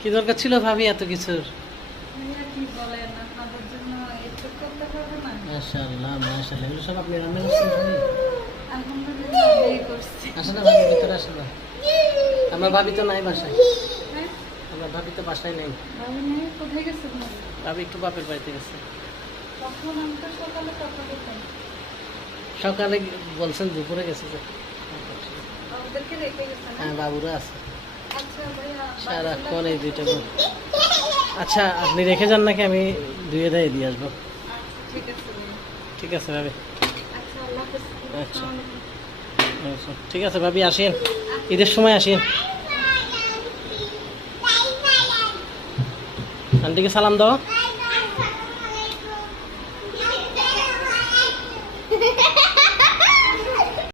কি দরকার ছিল ভাবি এত কিছুর? মাশাআল্লাহ মাশাআল্লাহ, এগুলো সব আপনি রান্না করছেন ভাবি? আসে না ভাবি, ভিতরে আসে না। আমার ভাবি তো নাই বাসায়। আমার ভাবি তো বাসায় নেই। ভাবি একটু বাপের বাড়িতে গেছে। সকালে বলছেন দুপুরে গেছে যে। হ্যাঁ বাবুরা আছে সারাক্ষণ এই দুইটা। আচ্ছা আপনি রেখে যান নাকি আমি ধুয়ে দিয়ে আসবো? ঠিক আছে ভাবি। আচ্ছা আচ্ছা ঠিক আছে ভাবি, আসেন ঈদের সময় আসেন। আন্টিকে সালাম দাও।